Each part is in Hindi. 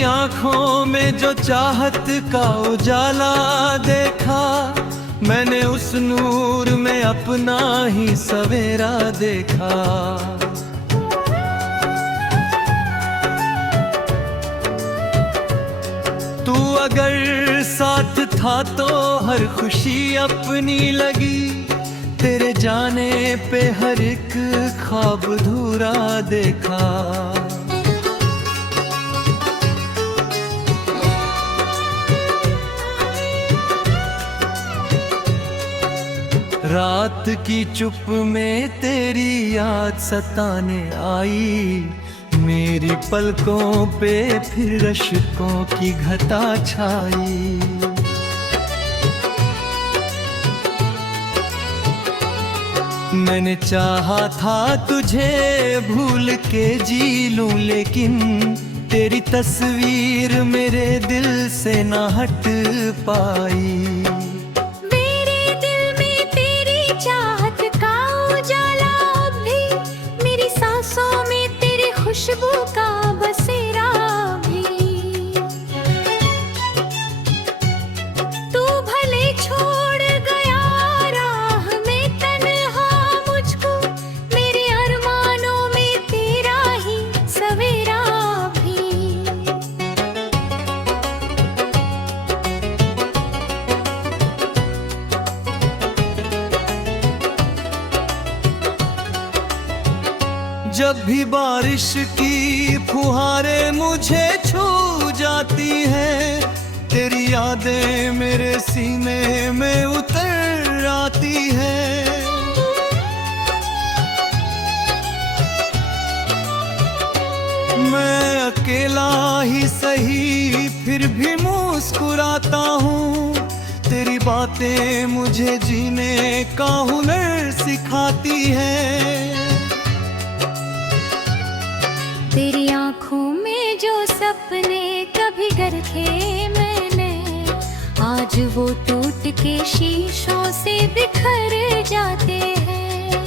तेरी आंखों में जो चाहत का उजाला देखा, मैंने उस नूर में अपना ही सवेरा देखा। तू अगर साथ था तो हर खुशी अपनी लगी, तेरे जाने पे हर एक ख्वाब अधूरा देखा। रात की चुप में तेरी याद सताने आई, मेरी पलकों पे फिर अश्कों की घटा छाई। मैंने चाहा था तुझे भूल के जी लूं, लेकिन तेरी तस्वीर मेरे दिल से ना हट पाई। खुशबू का बसेरा भी तू भले छोड़ गया राह में तन्हा मुझको, मेरे अरमानों में तेरा ही सवेरा भी। जब भी बारिश की फुहारें मुझे छू जाती हैं, तेरी यादें मेरे सीने में उतर आती हैं। मैं अकेला ही सही फिर भी मुस्कुराता हूँ, तेरी बातें मुझे जीने का हुनर सिखाती हैं। तेरी आँखों में जो सपने कभी रखे मैंने, आज वो टूट के शीशों से बिखर जाते हैं।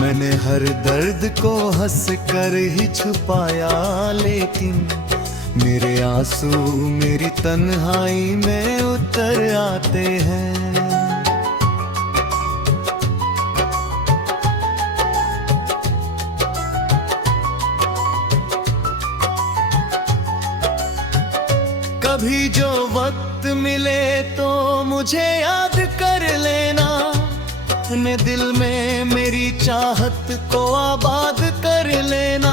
मैंने हर दर्द को हंस कर ही छुपाया, लेकिन मेरे आंसू मेरी तन्हाई में उतर आते हैं। कभी जो वक्त मिले तो मुझे याद कर लेना, अपने दिल में मेरी चाहत को आबाद कर लेना।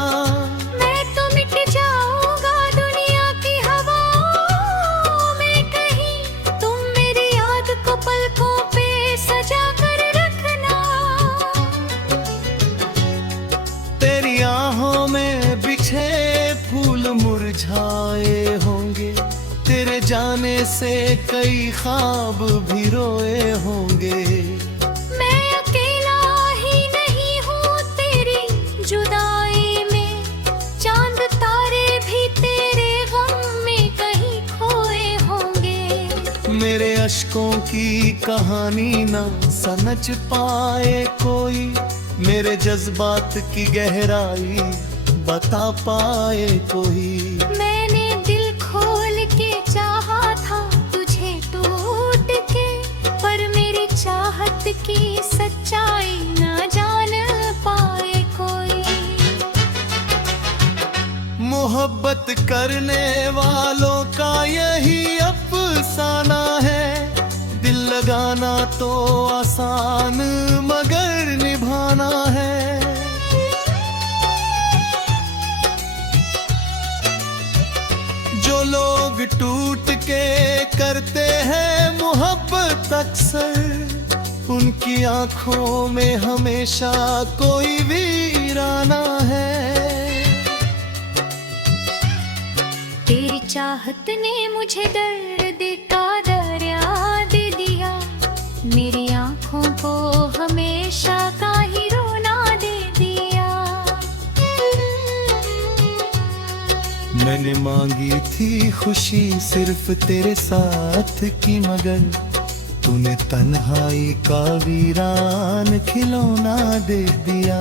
मैं तो मिट जाऊंगा दुनिया की हवाओं में कहीं, तुम मेरी याद को पलकों पे सजा कर रखना। तेरी आहों में बिछे फूल मुरझाए होंगे, तेरे जाने से कई ख्वाब भी रोए होंगे। मैं अकेला ही नहीं हूँ तेरी जुदाई में, चांद तारे भी तेरे गम में कहीं खोए होंगे। मेरे अश्कों की कहानी ना समझ पाए कोई, मेरे जज्बात की गहराई बता पाए कोई। मैंने दिल खोल के चाहा था तुझे टूट के, पर मेरी चाहत की सच्चाई न जान पाए कोई। मोहब्बत करने वालों का यही अफसाना है, दिल लगाना तो आसान मगर निभाना है। जो लोग टूट के करते हैं मोहब्बत अक्सर, उनकी आंखों में हमेशा कोई वीराना है। तेरी चाहत ने मुझे दर्द का दरिया दे दिया, मेरी आंखों को हमेशा का ही रोना दे दिया। मैंने मांगी थी खुशी सिर्फ तेरे साथ की, मगर तूने तन्हाई का वीरान खिलौना दे दिया।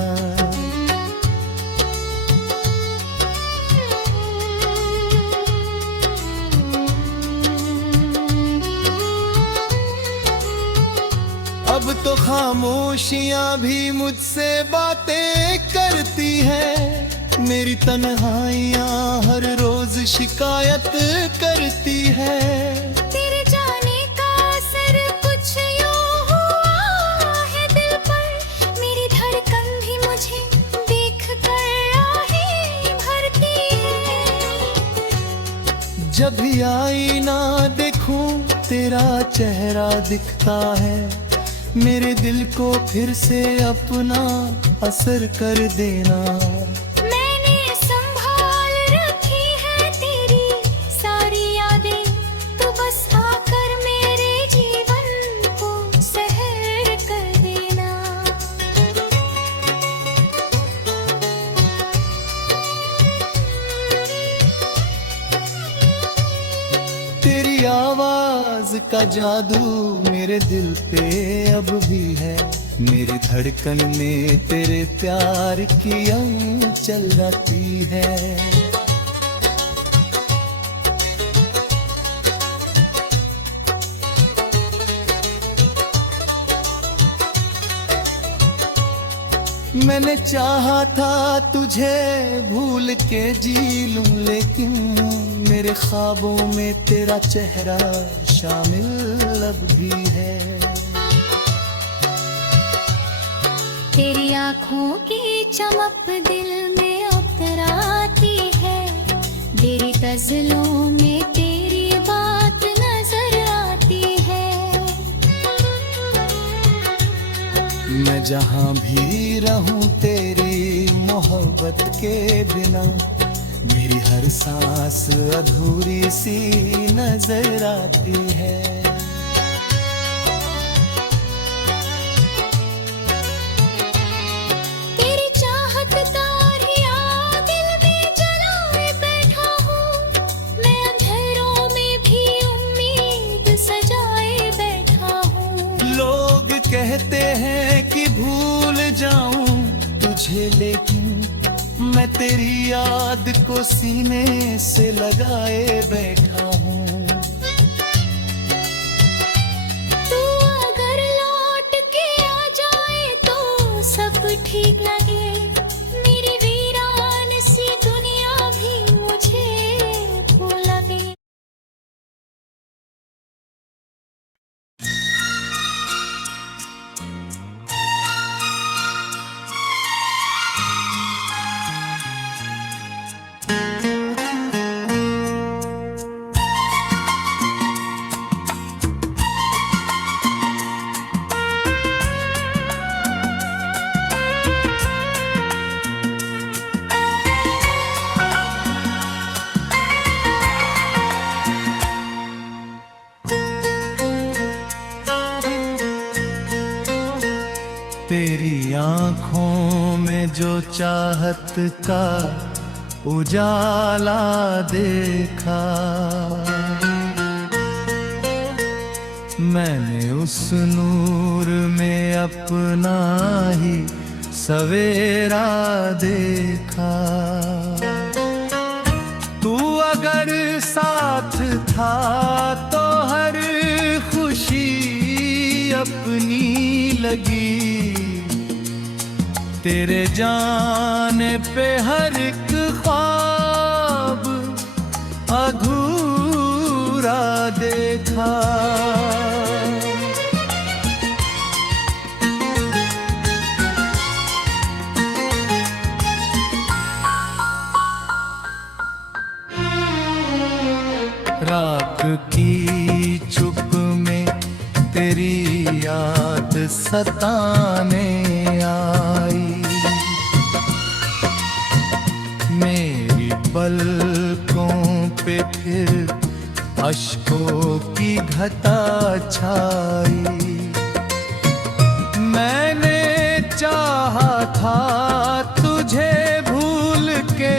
खामोशियां भी मुझसे बातें करती है, मेरी तन्हाइयां हर रोज शिकायत करती है। तेरे जाने का असर कुछ यूं हुआ है दिल पर, मेरी धड़कन भी मुझे देख कर आहें भरती है। जब भी आईना देखूं तेरा चेहरा दिखता है, मेरे दिल को फिर से अपना असर कर देना। मैंने संभाल रखी है तेरी सारी यादें, तो बस आकर मेरे जीवन को सहर कर देना। तेरी आवाज का जादू मेरे दिल पे अब भी है, मेरी धड़कन में तेरे प्यार की चल जाती है। मैंने चाहा था तुझे भूल के जी लूं, लेकिन मेरे ख्वाबों में तेरा चेहरा शामिल अब भी है। तेरी आँखों की चमक दिल में उतराती है, तेरी गजलों में तेरी बात नजर आती है। मैं जहाँ भी रहूं तेरी मोहब्बत के बिना, मेरी हर सांस अधूरी सी नजर आती है। तेरी चाहत तारिया दिल में जलाए बैठा हूँ, मैं अंधेरों में भी उम्मीद सजाए बैठा हूँ। लोग कहते हैं कि भूल जाऊं तुझे, लेकिन मैं तेरी याद को सीने से लगाए बैठा हूँ। तू अगर लौट के आ जाए तो सब ठीक लगे, मेरी वीरान सी दुनिया भी मुझे भूल लगे। तेरी आँखों में जो चाहत का उजाला देखा, मैंने उस नूर में अपना ही सवेरा देखा। तू अगर साथ था तो हर खुशी अपनी लगी, तेरे जाने पे हर एक ख्वाब अधूरा देखा। रात की चुप में तेरी याद सताने आई, मेरी पलकों पे फिर अश्कों की घटा छाई। मैंने चाहा था तुझे भूल के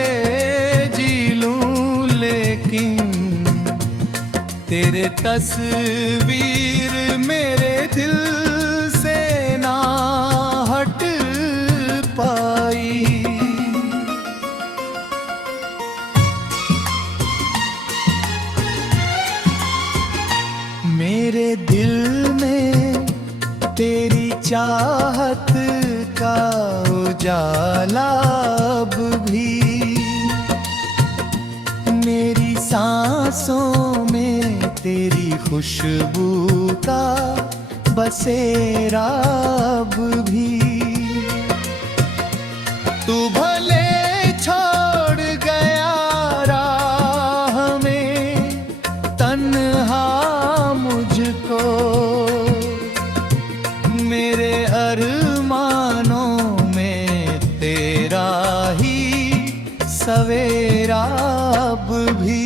जी लूं, लेकिन तेरे तस्वीर मेरे दिल से ना हट पाई। मेरे दिल में तेरी चाहत का उजाला अब भी मेरी सांसों में तेरी खुशबू का बसेरा अब भी। तू भले छोड़ गया राह में तन्हा मुझको, मेरे अरमानों में तेरा ही सवेरा अब भी।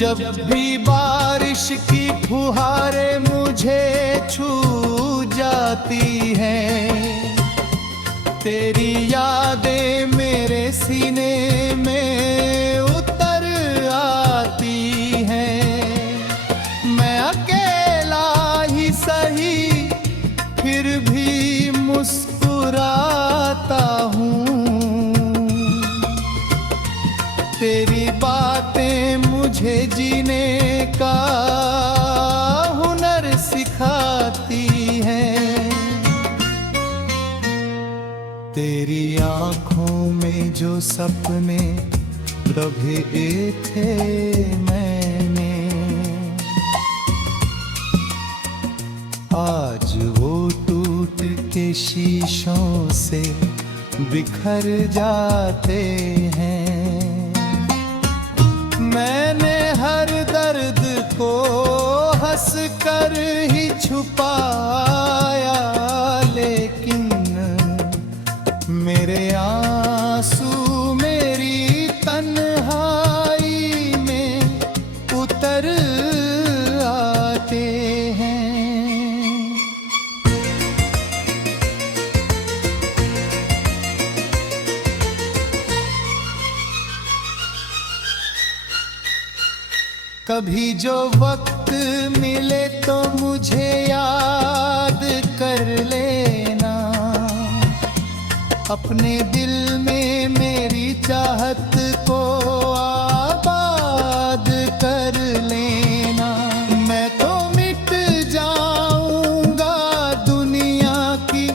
जब भी बारिश की फुहारें मुझे छू जाती हैं, तेरी यादें मेरे सीने में उतर आती हैं। मैं अकेला ही सही फिर भी मुस्कुराता हूँ, तेरी बातें मुझे जीने का हुनर सिखाती हैं। तेरी आँखों में जो सपने रखे थे मैंने, आज वो टूट के शीशों से बिखर जाते हैं। मैंने हर दर्द को हंस कर ही छुपाया, लेकिन मेरे आंसू मेरी तन्हाई में उतर आते हैं। कभी जो वक्त मिले तो मुझे याद कर लेना, अपने दिल में मेरी चाहत को आबाद कर लेना। मैं तो मिट जाऊंगा दुनिया की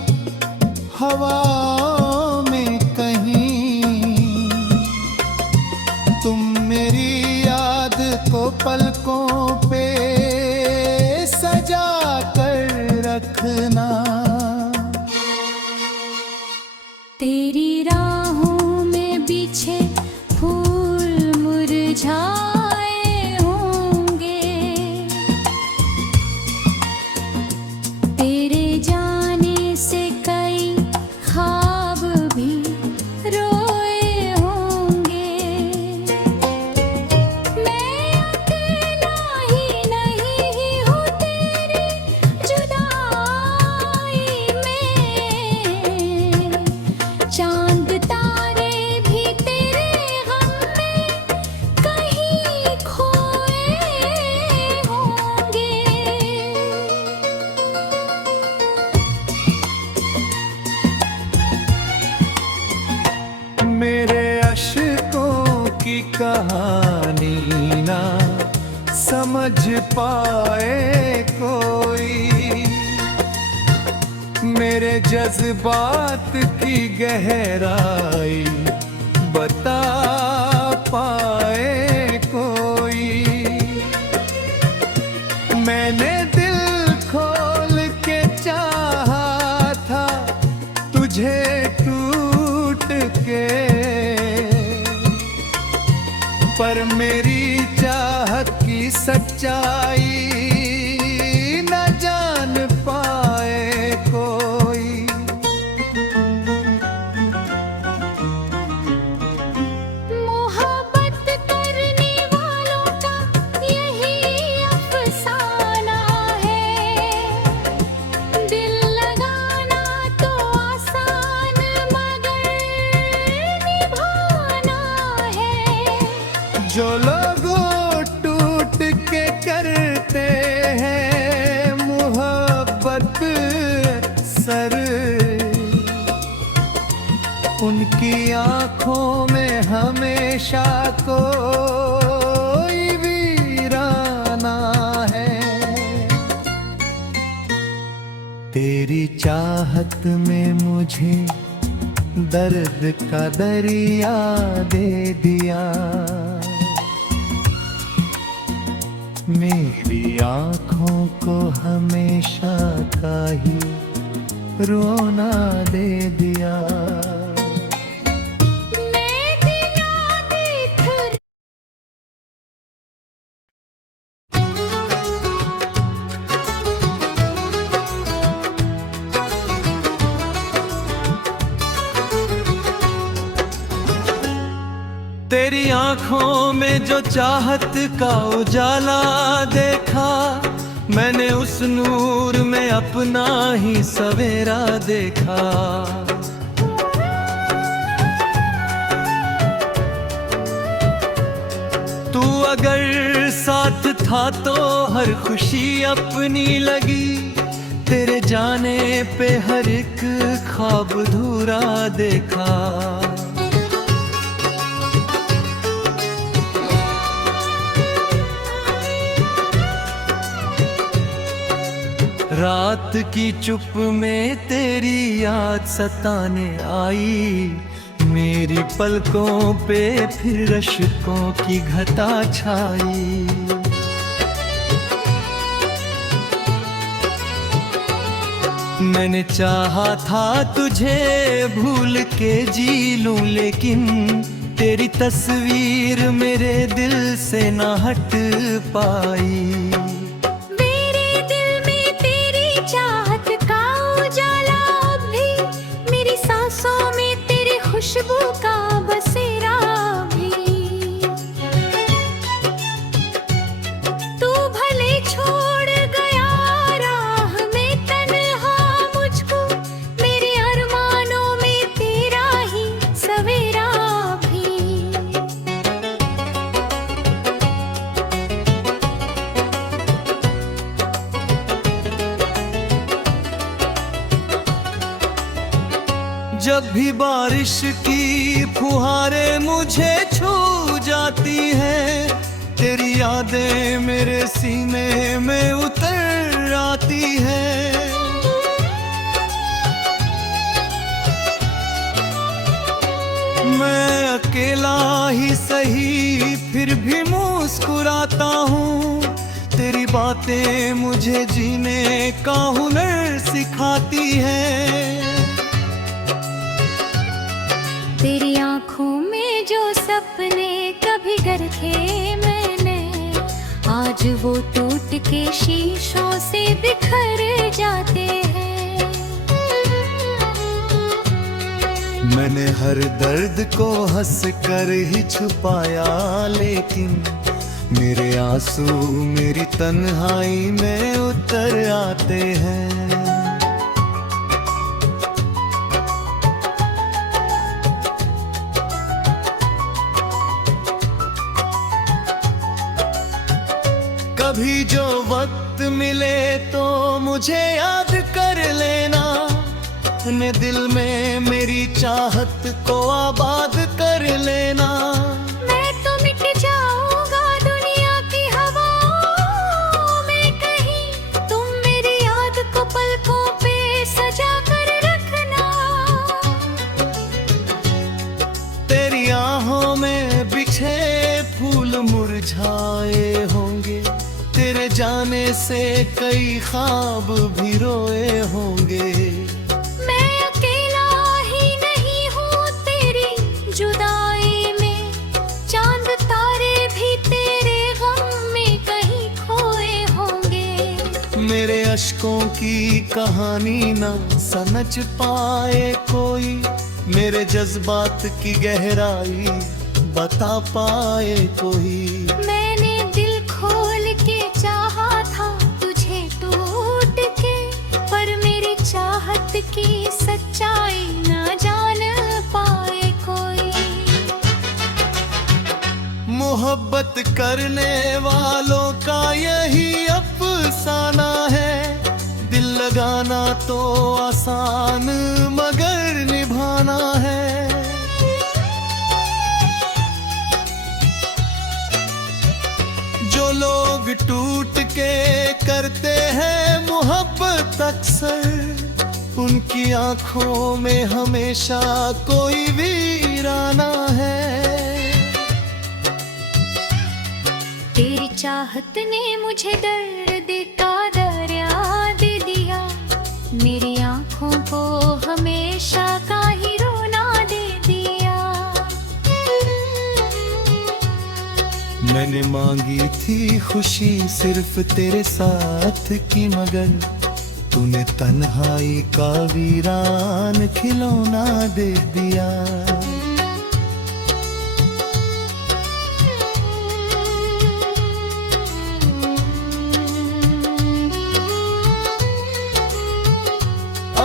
हवाओं में कहीं, तुम मेरी याद को पलकों पे सजा कर रखना। तेरी राहों में बिछे फूल मुरझाए होंगे, तेरे जाने से कई ख्वाब भी रोए होंगे। मैं अकेला ही नहीं हूँ तेरी जुदाई में, चांद तारे भी तेरे गम में कहीं खोए होंगे। मेरे अश्कों की कहानी ना समझ पाए कोई, मेरे जज्बात की गहराई बता पाए कोई। मैंने दिल खोल के चाहा था तुझे टूट के, पर मेरी चाहत की सच्चाई न जान पाए कोई। मोहब्बत करने वालों का यही अफसाना है, दिल लगाना तो आसान मगर निभाना है। जो लोग टूट उनकी आंखों में हमेशा कोई वीराना है। तेरी चाहत में मुझे दर्द का दरिया दे दिया। मेरी आँखों को हमेशा का ही रोना दे दिया। तेरी आँखों में जो चाहत का उजाला देखा, मैंने उस नूर में अपना ही सवेरा देखा। तू अगर साथ था तो हर खुशी अपनी लगी। तेरे जाने पे हर एक ख्वाब अधूरा देखा। रात की चुप में तेरी याद सताने आई। मेरी पलकों पे फिर अश्कों की घटा छाई। मैंने चाहा था तुझे भूल के जी लूं, लेकिन तेरी तस्वीर मेरे दिल से ना हट पाई। खुशबू का बसेरा भी तू भले छोड़ गया राह में तन्हा मुझको। मेरे अरमानों में तेरा ही सवेरा भी। जब भी बारिश की फुहारें मुझे छू जाती हैं, तेरी यादें मेरे सीने में उतर आती हैं। मैं अकेला ही सही फिर भी मुस्कुराता हूँ। तेरी बातें मुझे जीने का हुनर सिखाती हैं। तेरी आँखों में जो सपने कभी गढ़े मैंने, आज वो टूट के शीशों से बिखर जाते हैं। मैंने हर दर्द को हंस कर ही छुपाया, लेकिन मेरे आंसू मेरी तन्हाई में उतर आते हैं। कभी जो वक्त मिले तो मुझे याद कर लेना। अपने दिल में मेरी चाहत को आबाद कर लेना। मैं तो मिट जाऊंगा दुनिया की हवाओं में कहीं, तुम मेरी याद को पलकों पे सजा कर रखना। तेरी आहों में बिछे फूल मुरझाए होंगे, तेरे जाने से कई ख्वाब भी रोए होंगे। मैं अकेला ही नहीं हूँ तेरी जुदाई में, चांद तारे भी तेरे गम में कहीं खोए होंगे। मेरे अश्कों की कहानी ना समझ पाए कोई, मेरे जज्बात की गहराई बता पाए कोई। मैंने दिल खोल के चाहा था तुझे टूट के, पर मेरी चाहत की सच्चाई ना जान पाए कोई। मोहब्बत करने वालों का यही अफसाना है, दिल लगाना तो आसान मगर निभा पाना है। जो लोग टूट के करते हैं मोहब्बत अक्सर, उनकी आंखों में हमेशा कोई वीराना है। तेरी चाहत ने मुझे दर्द का दरिया दे दिया, मेरी आंखों को हमेशा का ही रोना दे दिया। मैंने मांगी थी खुशी सिर्फ तेरे साथ की, मगर तूने तन्हाई का वीरान खिलौना दे दिया।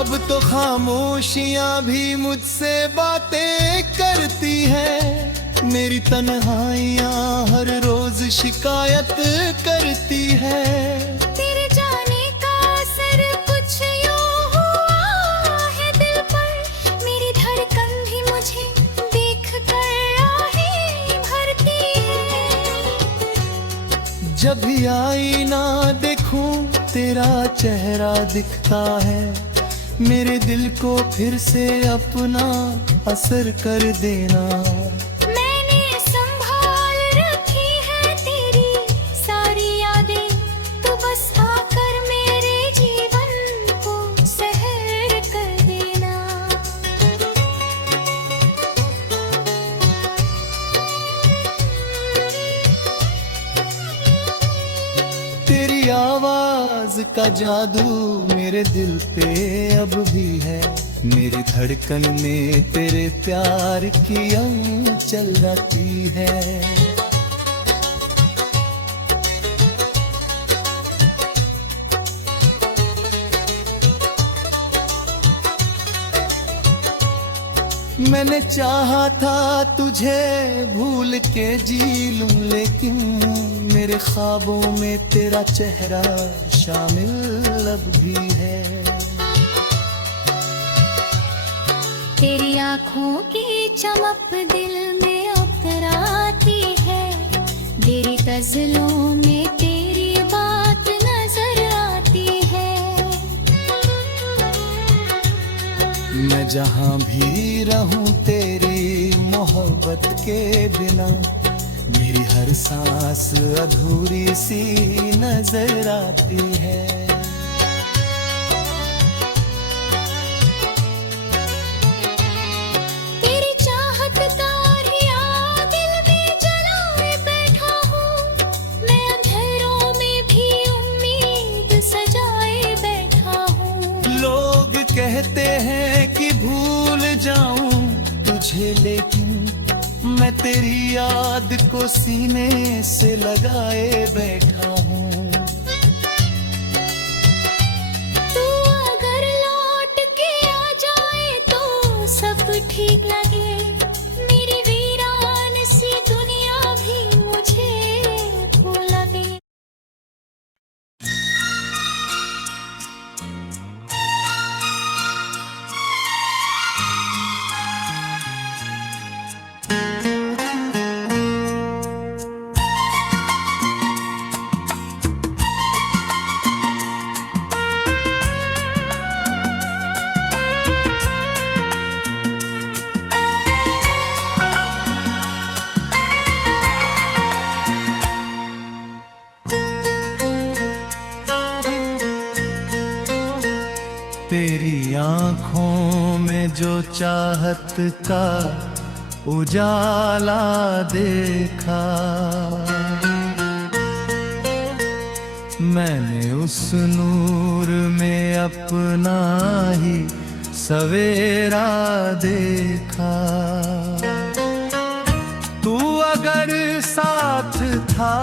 अब तो खामोशियां भी मुझसे बातें करती है, मेरी तन्हाइयां हर रोज शिकायत करती है। तेरे जाने का असर कुछ यूं हुआ है दिल पर, मेरी धड़कन भी मुझे देख कर आहें भरती है। जब भी आईना देखूं तेरा चेहरा दिखता है, मेरे दिल को फिर से अपना असर कर देना। मैंने संभाल रखी है तेरी सारी यादें, तू बस आकर मेरे जीवन को सहर कर देना। तेरी आवाज का जादू मेरे दिल पे अब भी है, मेरी धड़कन में तेरे प्यार की चल रही है। मैंने चाहा था तुझे भूल के जी लूं, लेकिन मेरे ख्वाबों में तेरा चेहरा शामिल अब भी है। तेरी आँखों की चमक दिल में उतराती है, तेरी गजलों में तेरी बात नजर आती है। मैं जहाँ भी रहूं तेरी मोहब्बत के बिना, मेरी हर सांस अधूरी सी नजर आती है। तेरी चाहत का रिया दिल में जलाए बैठा हूँ, मैं अंधेरों में भी उम्मीद सजाए बैठा हूँ। लोग कहते हैं कि भूल जाऊं तुझे, लेकिन मैं तेरी याद को सीने से लगाए बैठा हूँ। तू अगर लौट के आ जाए तो सब ठीक लगे, मेरी वीरान सी दुनिया भी मुझे भूल लगे। तेरी आंखों में जो चाहत का उजाला देखा, मैंने उस नूर में अपना ही सवेरा देखा। तू अगर साथ था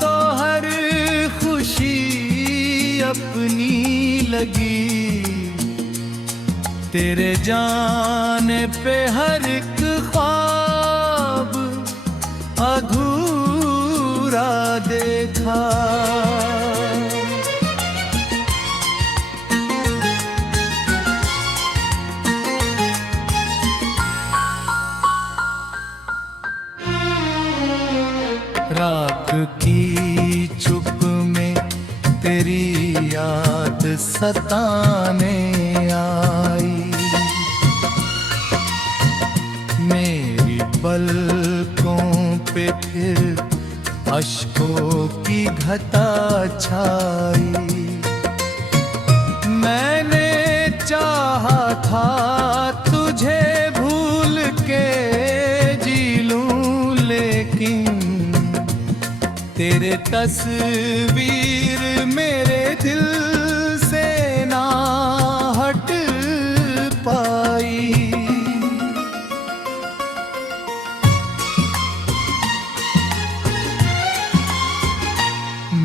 तो हर खुशी अपनी लगी, तेरे जाने पे हर एक ख्वाब अधूरा देखा। रात की चुप में तेरी याद सताने आई। मेरी पलकों पे फिर अश्कों की घटा छाई। मैंने चाहा था तुझे भूल के जी लूं, लेकिन तेरे तस्वीर मेरे दिल से ना हट पाई।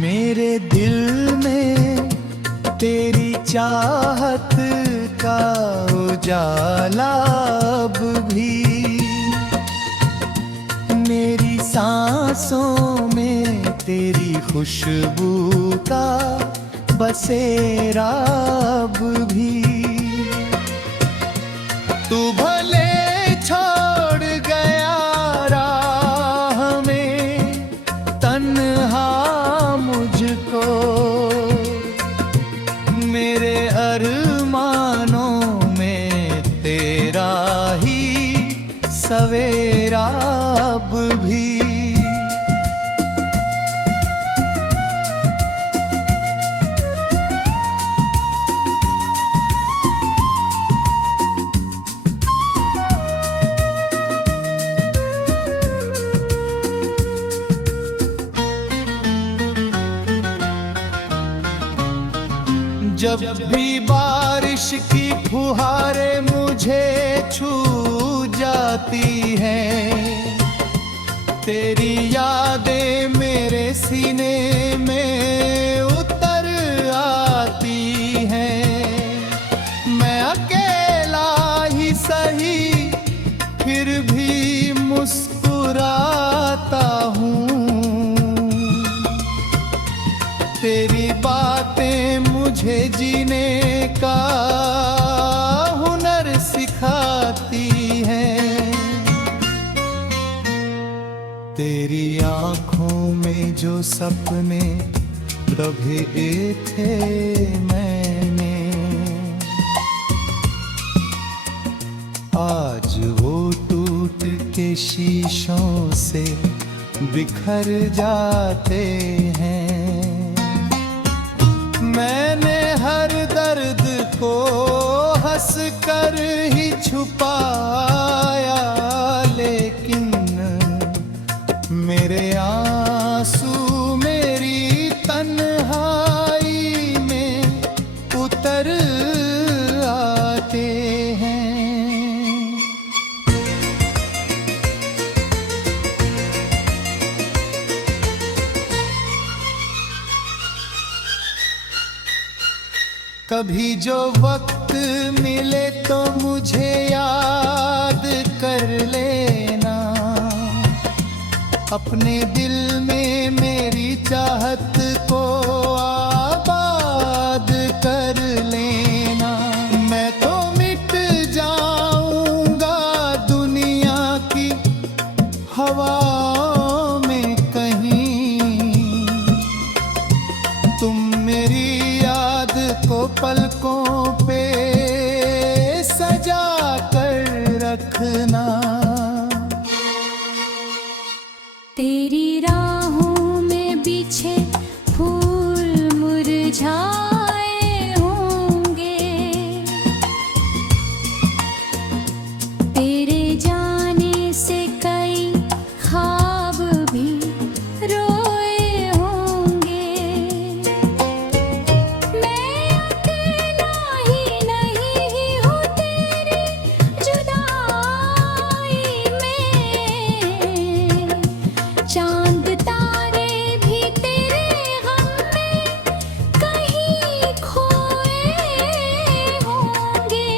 मेरे दिल में तेरी चाहत का उजाला अब भी, मेरी सांसों में तेरी खुशबू का बसेरा अब भी। तू भले छोड़ गया राह में तन्हा मुझको, मेरे अरमानों में तेरा ही सवेरा अब भी। जब भी बारिश की फुहारें मुझे छू जाती हैं, तेरी यादें मेरे सीने में उतर आती हैं। मैं अकेला ही सही फिर भी मुस्कुराता हूँ। तेरी बातें मुझे जीने का हुनर सिखाती हैं। तेरी आँखों में जो सपने दबे थे मैंने, आज वो टूट के शीशों से बिखर जाते हैं। मैंने हर दर्द को हंस कर ही छुपाया, लेकिन मेरे आंसू मेरी तन्हाई में उतर आते हैं। कभी जो वक्त मिले तो मुझे याद कर लेना, अपने दिल में मेरी चाहत को आबाद कर लेना। मैं तो मिट जाऊंगा दुनिया की हवाओं में कहीं, तुम मेरी याद को पलकों पे सजा कर रखना। तेरी राहों में बिछे फूल मुरझाए होंगे, तेरे जाने से कई ख्वाब भी रोए होंगे। मैं अकेला ही नहीं हूँ तेरी जुदाई में, चांद तारे भी तेरे गम में कहीं खोए होंगे।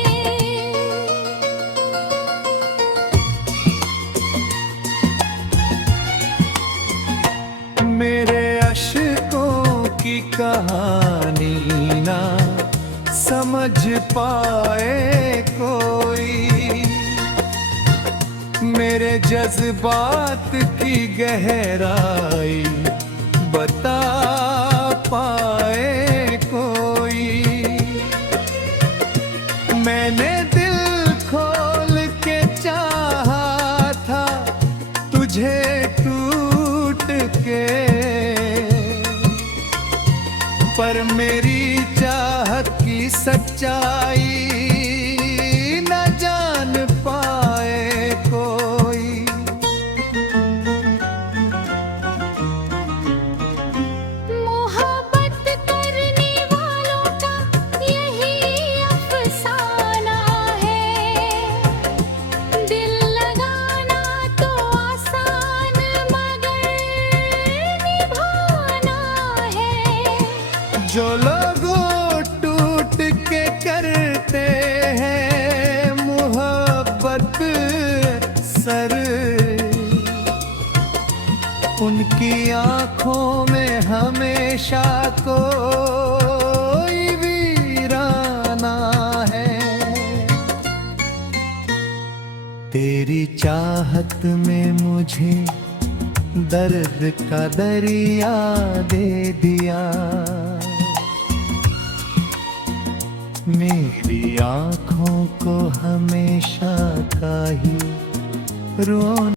मेरे अश्कों की कहानी ना समझ पाए कोई, मेरे जज्बात की गहराई बता पाए कोई। मैंने दिल खोल के चाहा था तुझे टूट के, पर मेरी चाहत की सच्चाई न जान पाए कोई। मोहब्बत करने वालों का यही अफसाना है, दिल लगाना तो आसान मगर निभाना है। जो लोगों टूट के करते हैं मोहब्बत सर, उनकी आंखों में हमेशा कोई वीराना है। तेरी चाहत में मुझे दर्द का दरिया दे दिया, मेरी आंखों को हमेशा का ही रोना